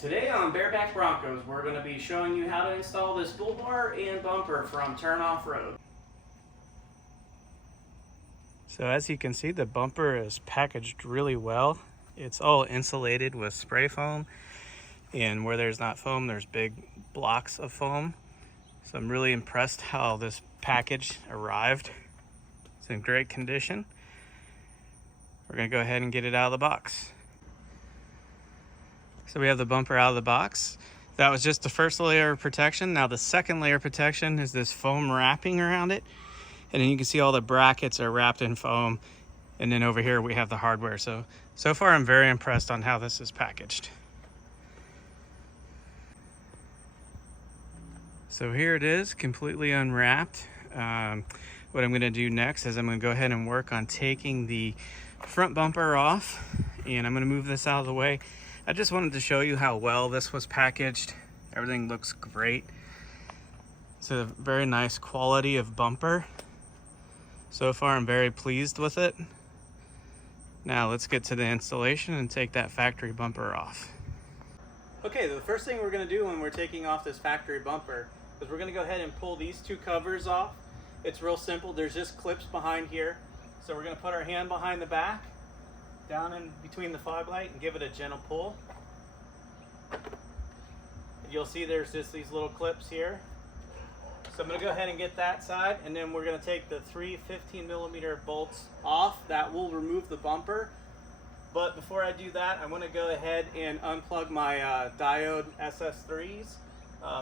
Today on Bareback Broncos, we're going to be showing you how to install this bull bar and bumper from Turn Offroad. So as you can see, the bumper is packaged really well. It's all insulated with spray foam, and where there's not foam, there's big blocks of foam. So I'm really impressed how this package arrived. It's in great condition. We're going to go ahead and get it out of the box. So we have the bumper out of the box. That was just the first layer of protection. Now the second layer of protection is this foam wrapping around it. And then you can see all the brackets are wrapped in foam. And then over here we have the hardware. So far I'm very impressed on how this is packaged. So here it is, completely unwrapped. What I'm gonna do next is I'm gonna go ahead and work on taking the front bumper off, and I'm gonna move this out of the way. I just wanted to show you how well this was packaged. Everything looks great. It's a very nice quality of bumper. So far I'm very pleased with it. Now let's get to the installation and take that factory bumper off. Okay, the first thing we're gonna do when we're taking off this factory bumper is we're gonna go ahead and pull these two covers off. It's real simple, there's just clips behind here. So we're gonna put our hand behind the back, down in between the fog light, and give it a gentle pull. You'll see there's just these little clips here. So I'm gonna go ahead and get that side, and then we're gonna take the three 15mm bolts off. That will remove the bumper. But before I do that, I wanna go ahead and unplug my diode SS3s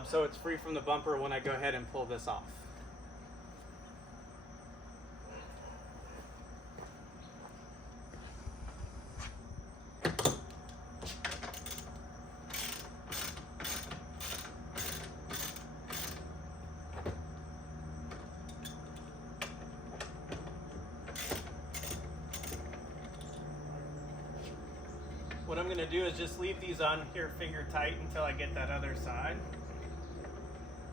so it's free from the bumper when I go ahead and pull this off. What I'm going to do is just leave these on here finger tight until I get that other side.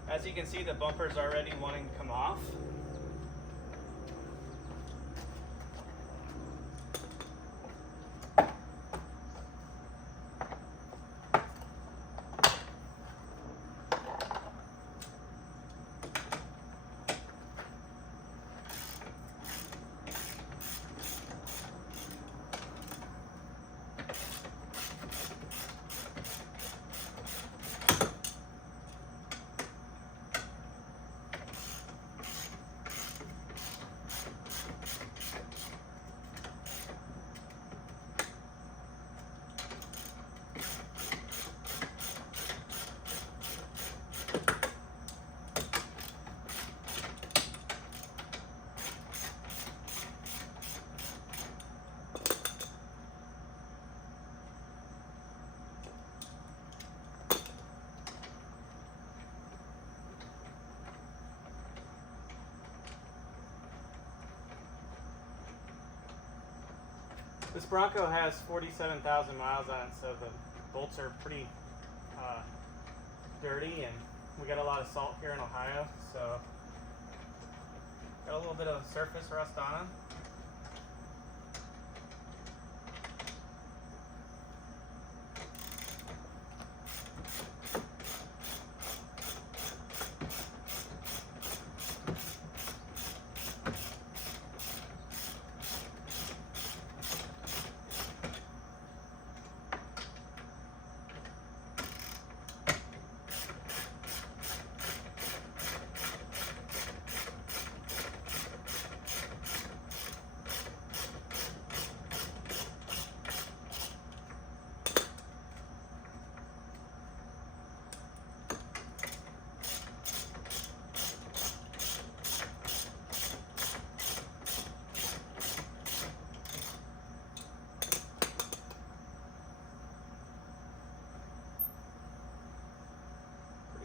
As you can see, the bumper's already wanting to come off. This Bronco has 47,000 miles on it, so the bolts are pretty dirty, and we got a lot of salt here in Ohio, so got a little bit of surface rust on them.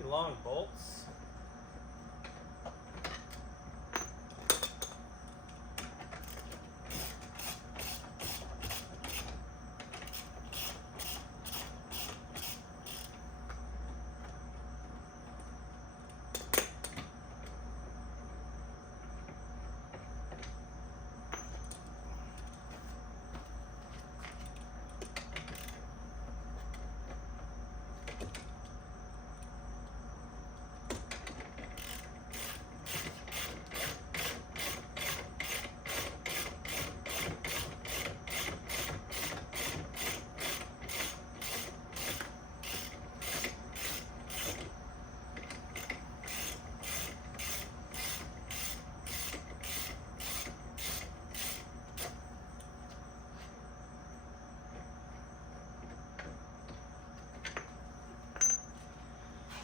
Long bolts.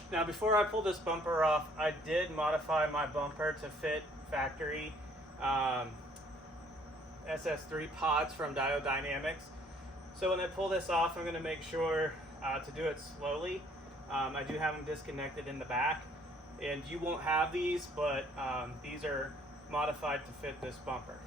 Now before I pull this bumper off, I did modify my bumper to fit factory SS3 pods from Dynamics. So when I pull this off, I'm going to make sure to do it slowly. I do have them disconnected in the back, and you won't have these, but these are modified to fit this bumper.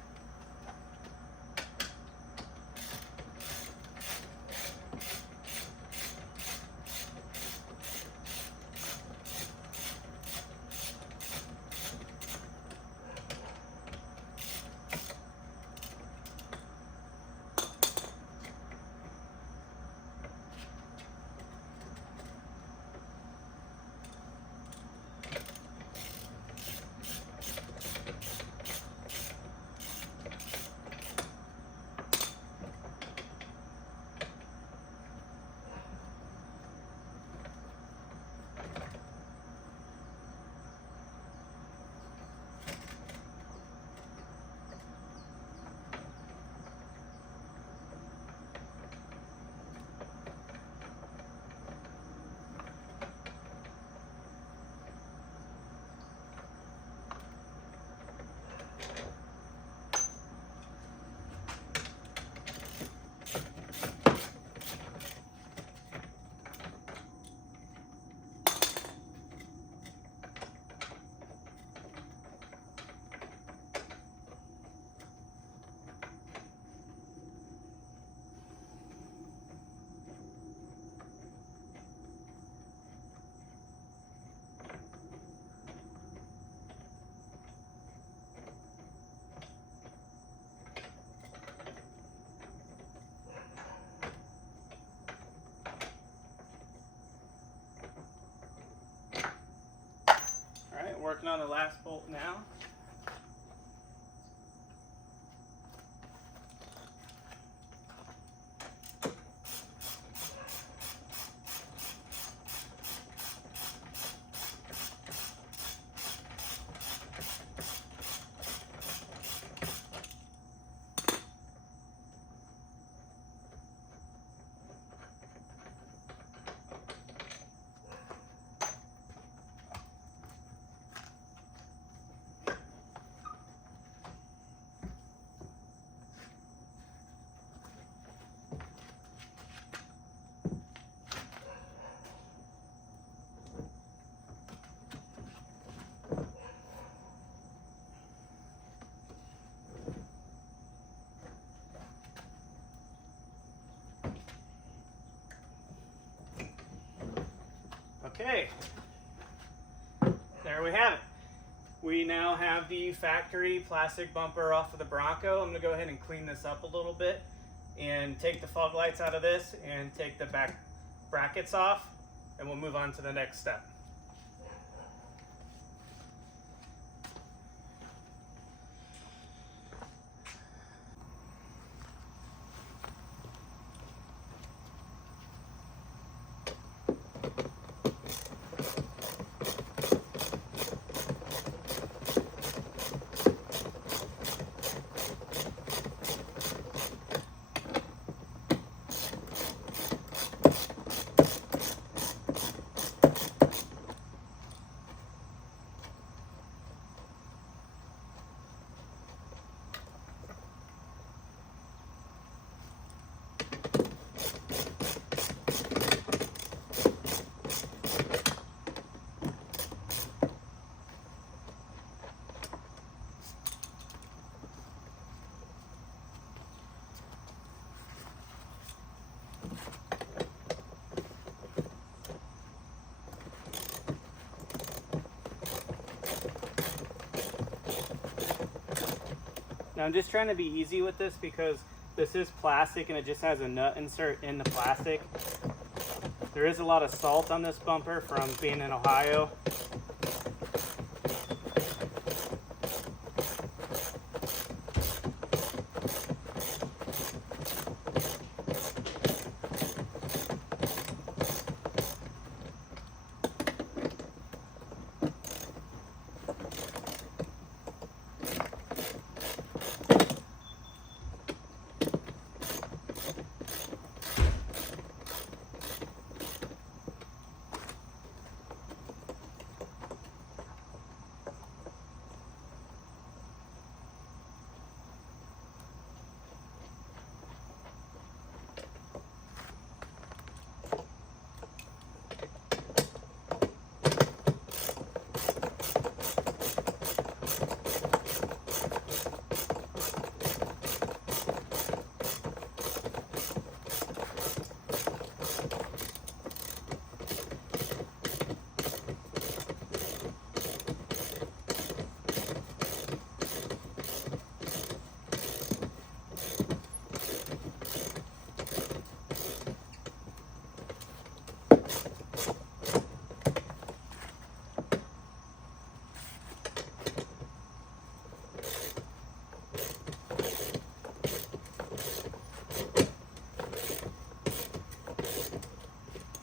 Working on the last bolt now. Okay, there we have it. We now have the factory plastic bumper off of the Bronco. I'm going to go ahead and clean this up a little bit and take the fog lights out of this and take the back brackets off, and we'll move on to the next step. Now I'm just trying to be easy with this because this is plastic and it just has a nut insert in the plastic. There is a lot of salt on this bumper from being in Ohio.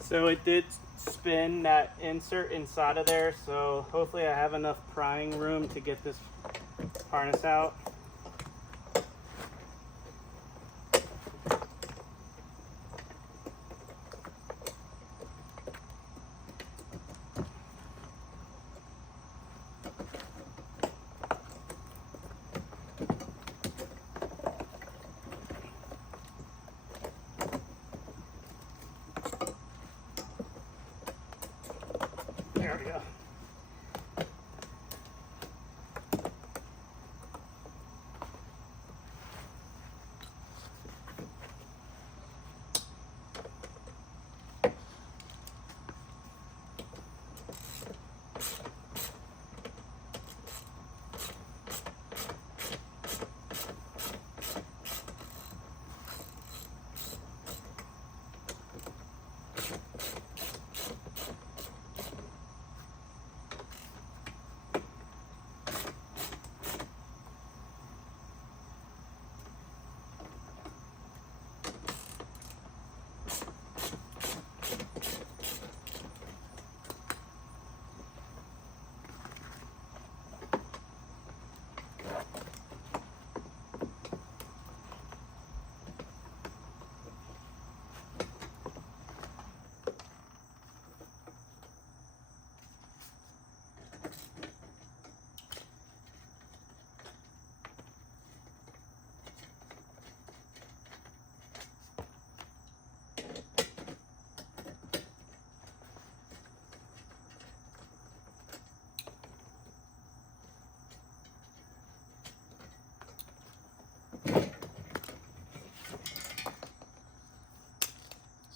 So it did spin that insert inside of there, so hopefully I have enough prying room to get this harness out. There we go.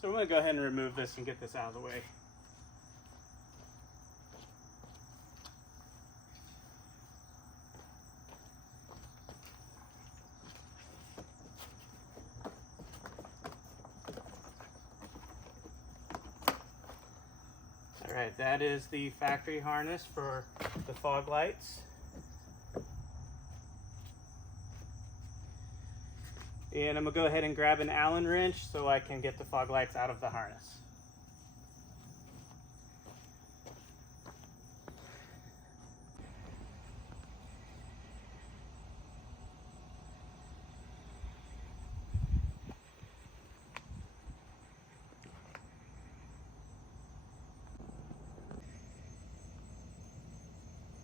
So I'm going to go ahead and remove this and get this out of the way. All right, that is the factory harness for the fog lights. And I'm gonna go ahead and grab an Allen wrench so I can get the fog lights out of the harness.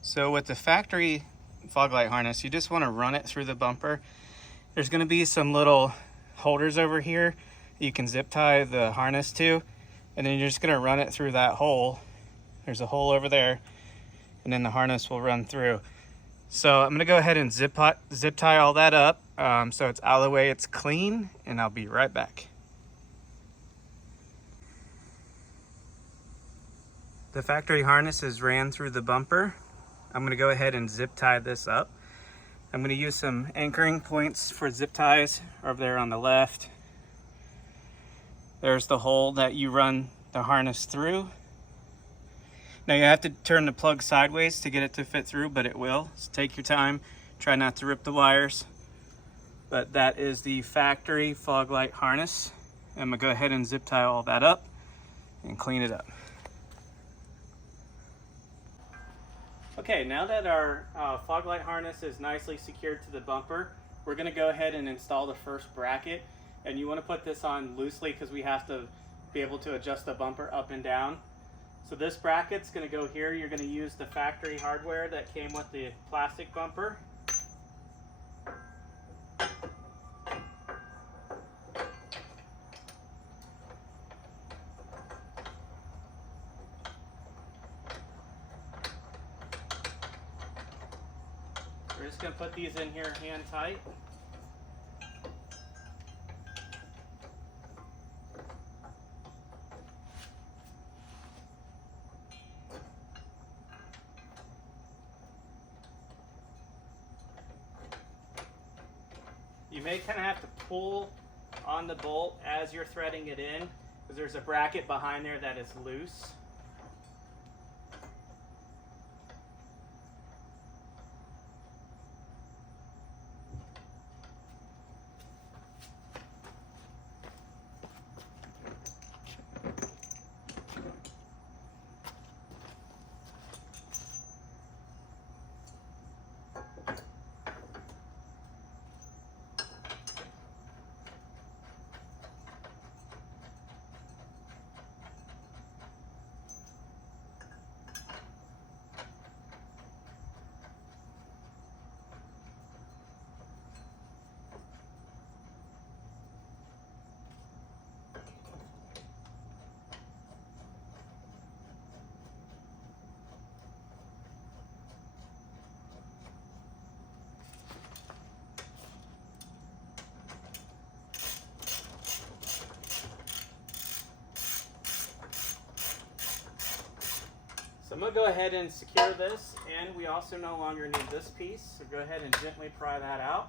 So with the factory fog light harness, you just want to run it through the bumper. There's going to be some little holders over here you can zip tie the harness to, and then you're just going to run it through that hole. There's a hole over there, and then the harness will run through. So I'm going to go ahead and zip tie all that up so it's out of the way, it's clean, and I'll be right back. The factory harness is ran through the bumper. I'm going to go ahead and zip tie this up. I'm going to use some anchoring points for zip ties over there on the left. There's the hole that you run the harness through. Now you have to turn the plug sideways to get it to fit through, but it will. So take your time, try not to rip the wires. But that is the factory fog light harness. I'm going to go ahead and zip tie all that up and clean it up. Okay, now that our fog light harness is nicely secured to the bumper, we're going to go ahead and install the first bracket. And you want to put this on loosely because we have to be able to adjust the bumper up and down. So this bracket's going to go here. You're going to use the factory hardware that came with the plastic bumper. We're just going to put these in here hand tight. You may kind of have to pull on the bolt as you're threading it in because there's a bracket behind there that is loose. So I'm going to go ahead and secure this, and we also no longer need this piece, so go ahead and gently pry that out.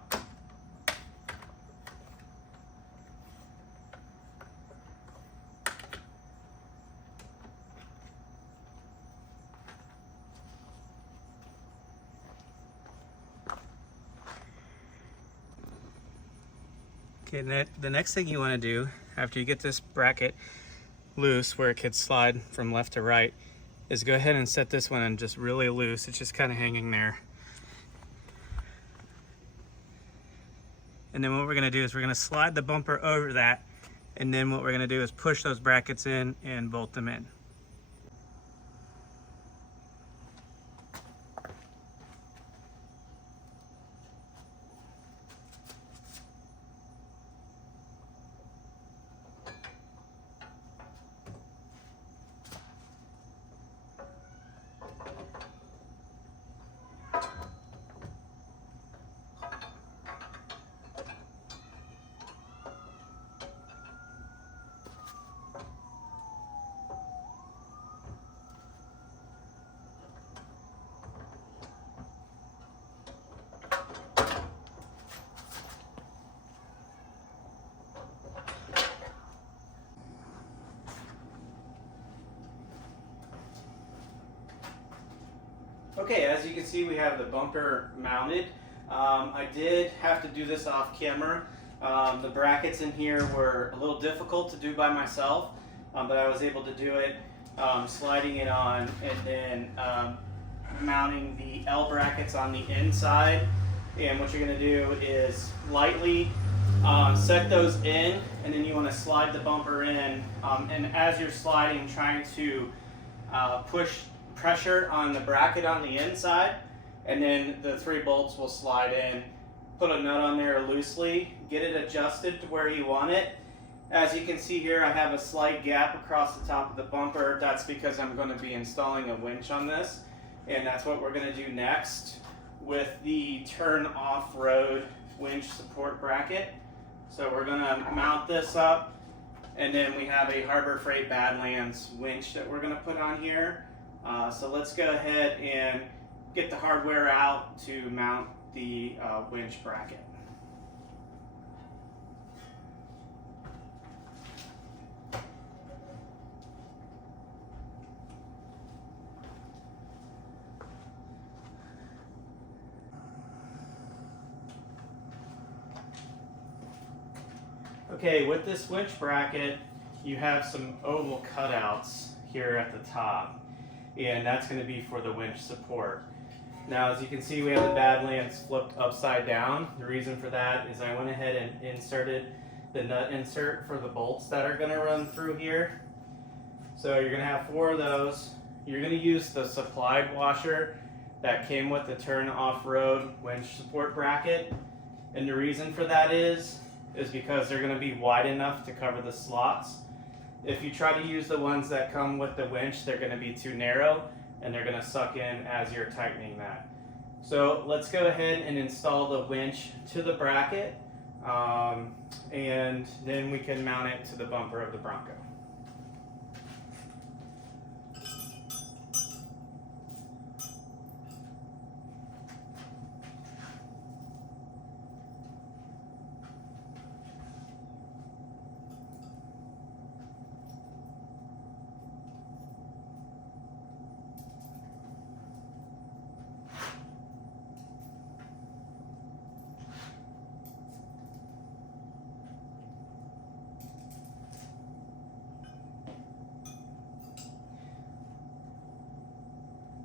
Okay, the next thing you want to do after you get this bracket loose where it could slide from left to right is go ahead and set this one in just really loose. It's just kind of hanging there. And then what we're going to do is we're going to slide the bumper over that, and then what we're going to do is push those brackets in and bolt them in. Okay, as you can see, we have the bumper mounted. I did have to do this off camera. The brackets in here were a little difficult to do by myself, but I was able to do it sliding it on and then mounting the L brackets on the inside. And what you're going to do is lightly set those in, and then you want to slide the bumper in. And as you're sliding, trying to push pressure on the bracket on the inside, and then the 3 bolts will slide in. Put a nut on there loosely, get it adjusted to where you want it. As you can see here, I have a slight gap across the top of the bumper. That's because I'm going to be installing a winch on this, and that's what we're going to do next with the Turn Offroad winch support bracket. So we're going to mount this up, and then we have a Harbor Freight Badlands winch that we're going to put on here. So let's go ahead and get the hardware out to mount the winch bracket. Okay, with this winch bracket, you have some oval cutouts here at the top, and that's going to be for the winch support. Now, as you can see, we have the Badlands flipped upside down. The reason for that is I went ahead and inserted the nut insert for the bolts that are going to run through here. So you're going to have 4 of those. You're going to use the supplied washer that came with the Turn Offroad winch support bracket. And the reason for that is because they're going to be wide enough to cover the slots. If you try to use the ones that come with the winch, they're going to be too narrow, and they're going to suck in as you're tightening that. So let's go ahead and install the winch to the bracket, and then we can mount it to the bumper of the Bronco.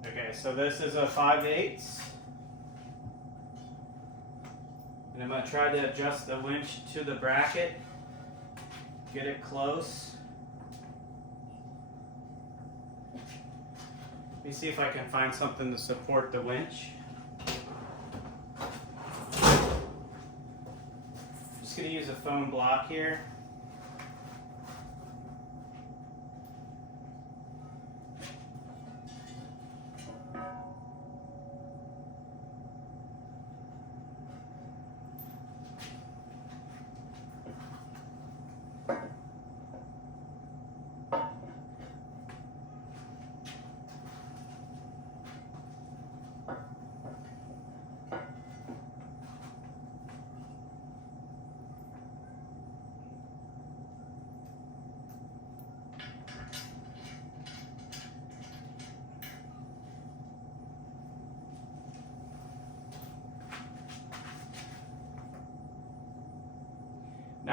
Okay, so this is a 5/8, and I'm going to try to adjust the winch to the bracket, get it close. Let me see if I can find something to support the winch. I'm just going to use a foam block here.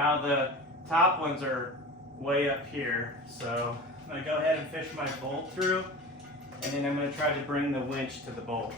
Now the top ones are way up here, so I'm going to go ahead and fish my bolt through, and then I'm going to try to bring the winch to the bolt.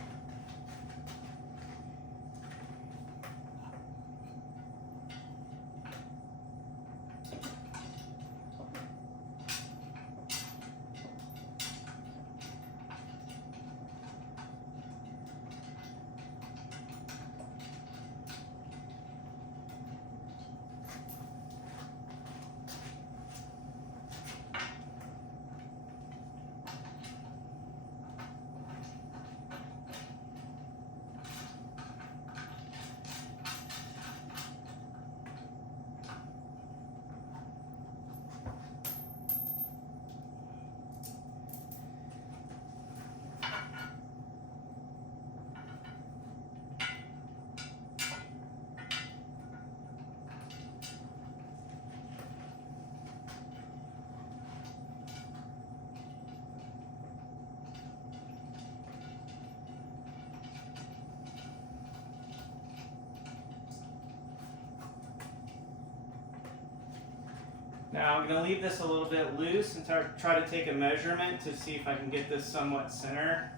Now I'm going to leave this a little bit loose and try to take a measurement to see if I can get this somewhat center.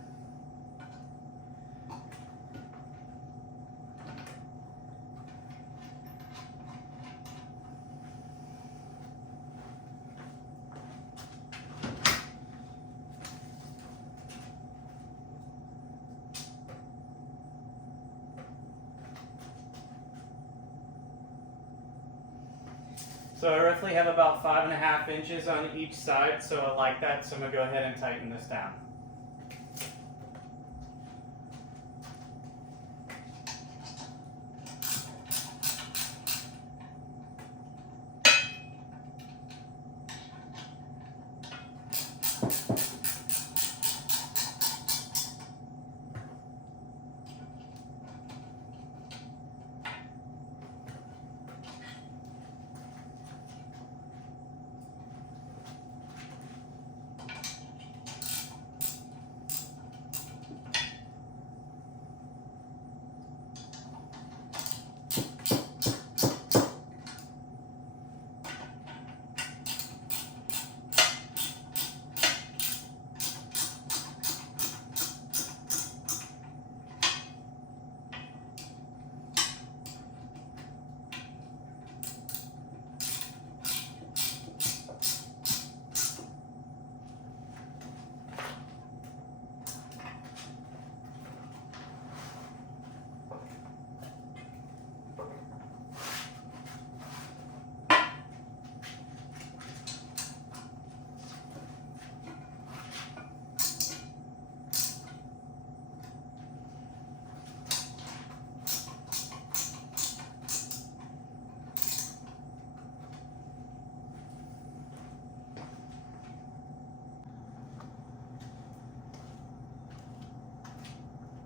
So I roughly have about 5.5 inches on each side, so I like that, so I'm going to go ahead and tighten this down.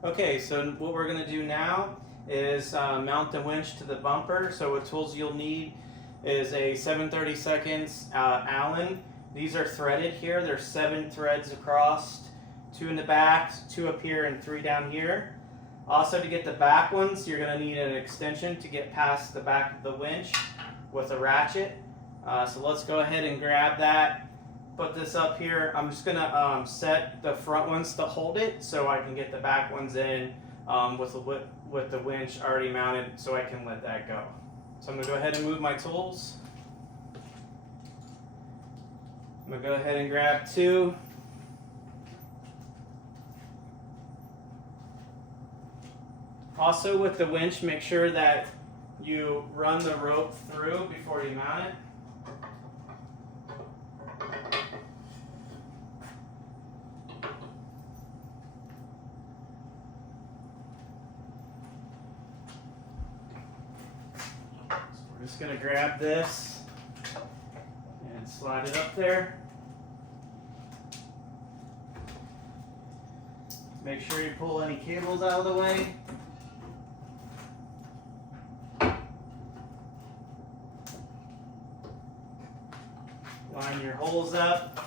Okay, so what we're going to do now is mount the winch to the bumper. So what tools you'll need is a 7/32 Allen. These are threaded here. There's 7 threads across, 2 in the back, 2 up here, and 3 down here. Also, to get the back ones, you're going to need an extension to get past the back of the winch with a ratchet. So let's go ahead and grab that. Put this up here. I'm just gonna set the front ones to hold it so I can get the back ones in with the winch already mounted, so I can let that go. So I'm gonna go ahead and move my tools. I'm gonna go ahead and grab 2. Also, with the winch, make sure that you run the rope through before you mount it. We're just going to grab this and slide it up there. Make sure you pull any cables out of the way. Line your holes up.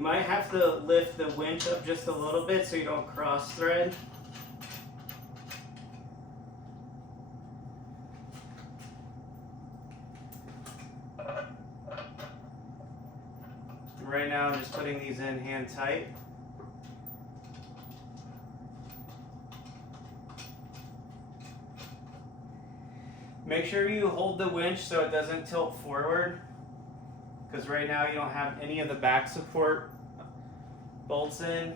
You might have to lift the winch up just a little bit so you don't cross thread. Right now I'm just putting these in hand tight. Make sure you hold the winch so it doesn't tilt forward, because right now you don't have any of the back support bolts in.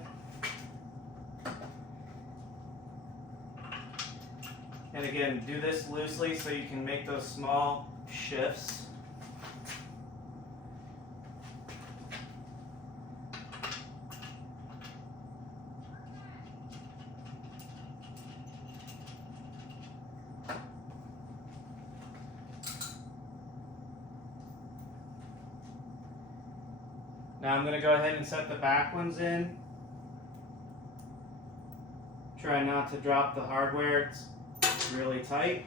And again, do this loosely so you can make those small shifts. Now I'm going to go ahead and set the back ones in. Try not to drop the hardware, it's really tight.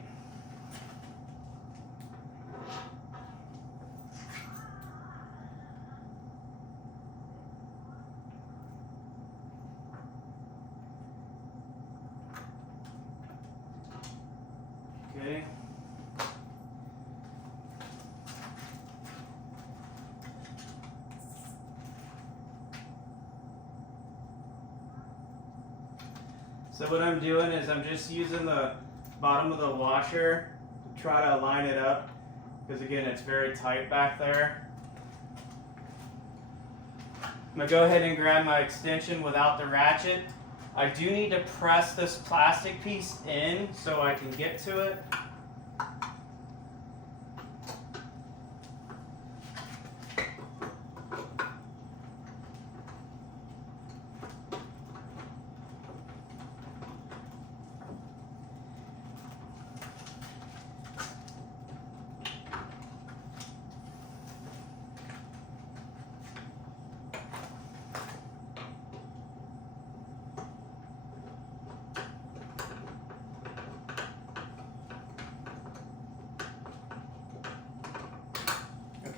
Okay. So what I'm doing is I'm just using the bottom of the washer to try to line it up, because again, it's very tight back there. I'm going to go ahead and grab my extension without the ratchet. I do need to press this plastic piece in so I can get to it.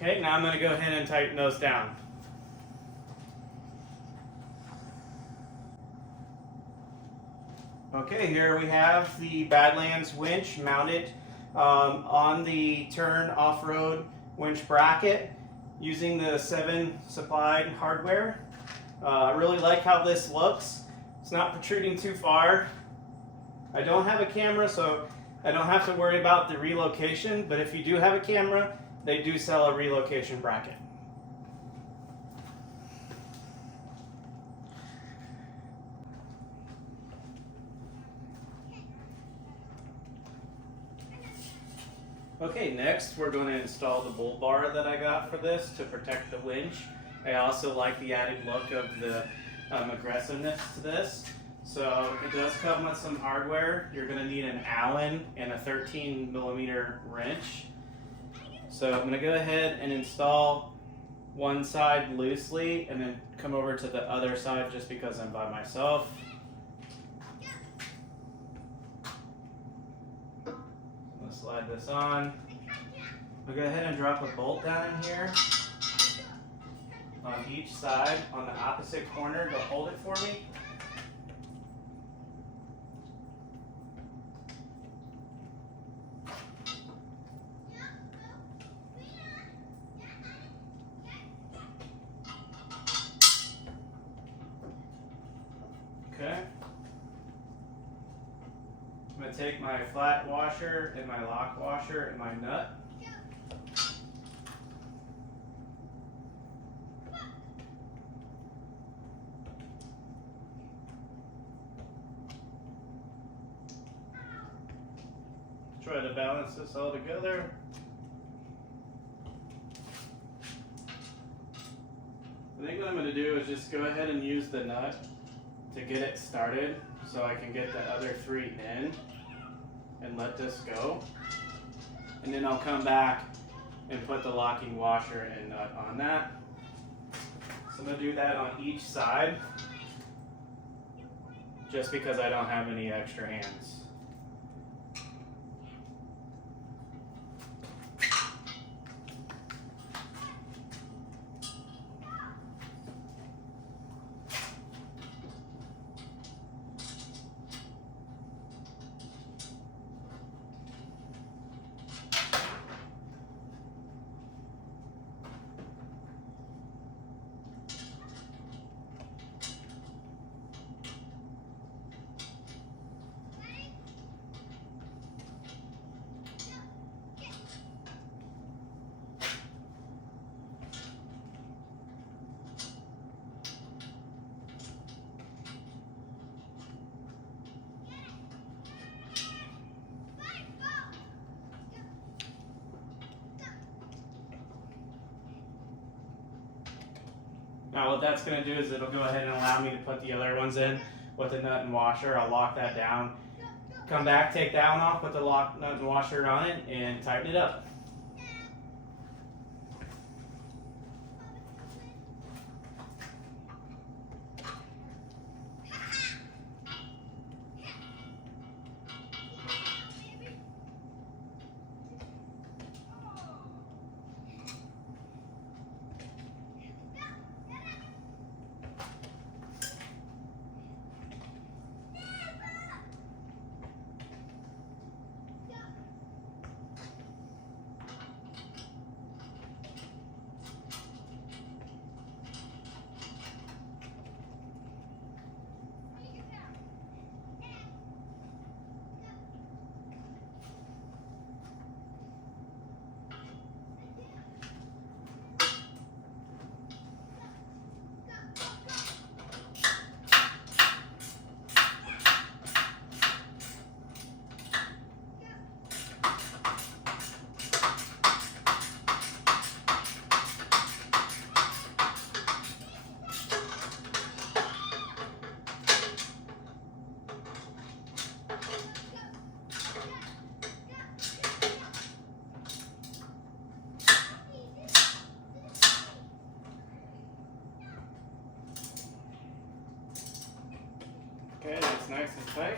Okay, now I'm going to go ahead and tighten those down. Okay, here we have the Badlands winch mounted on the Turn Offroad winch bracket using the 7 supplied hardware. I really like how this looks. It's not protruding too far. I don't have a camera, so I don't have to worry about the relocation, but if you do have a camera, they do sell a relocation bracket. Okay, next we're going to install the bull bar that I got for this to protect the winch. I also like the added look of the aggressiveness to this. So it does come with some hardware. You're going to need an Allen and a 13mm wrench. So I'm going to go ahead and install one side loosely and then come over to the other side just because I'm by myself. I'm going to slide this on. I'll go ahead and drop a bolt down in here on each side on the opposite corner to hold it for me. Okay. I'm going to take my flat washer and my lock washer and my nut. Try to balance this all together. I think what I'm going to do is just go ahead and use the nut to get it started so I can get the other 3 in and let this go. And then I'll come back and put the locking washer and nut on that. So I'm going to do that on each side just because I don't have any extra hands. Now what that's going to do is it'll go ahead and allow me to put the other ones in with the nut and washer. I'll lock that down, come back, take that one off, put the lock, nut and washer on it, and tighten it up. Okay, that's nice and tight.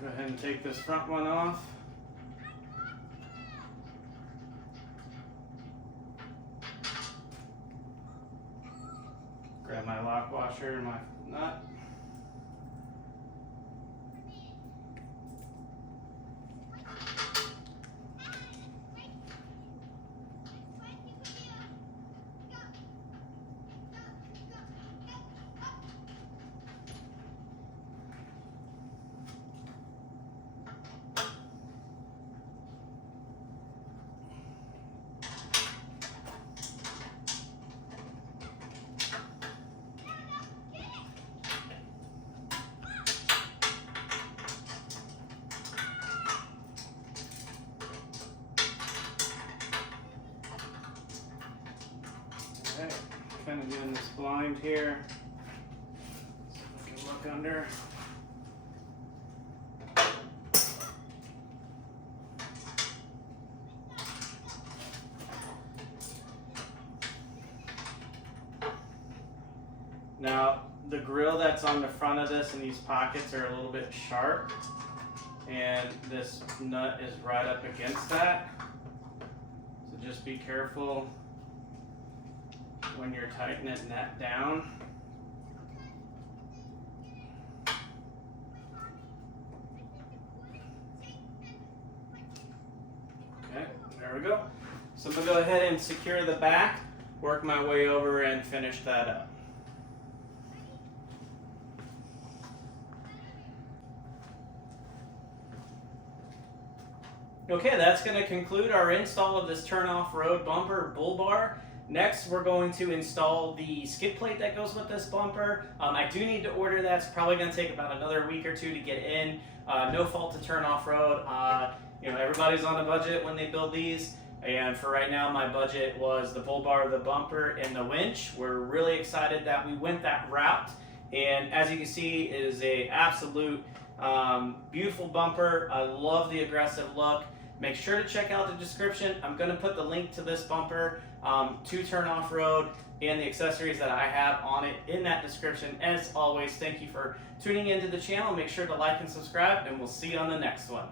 Go ahead and take this front one off. Grab my lock washer and my nut. Okay, kind of getting this blind here, so we can look under. Now, the grill that's on the front of this and these pockets are a little bit sharp, and this nut is right up against that, so just be careful when you're tightening that down. Okay, there we go. So I'm going to go ahead and secure the back, work my way over and finish that up. Okay, that's going to conclude our install of this Turn Offroad bumper bull bar. Next, we're going to install the skid plate that goes with this bumper. I do need to order that. It's probably going to take about another week or two to get in. No fault to Turn Offroad. You know, everybody's on a budget when they build these. And for right now, my budget was the bull bar, the bumper, and the winch. We're really excited that we went that route. And as you can see, it is a absolute beautiful bumper. I love the aggressive look. Make sure to check out the description. I'm going to put the link to this bumper, to Turn Offroad, and the accessories that I have on it in that description. As always, thank you for tuning into the channel. Make sure to like and subscribe, and we'll see you on the next one.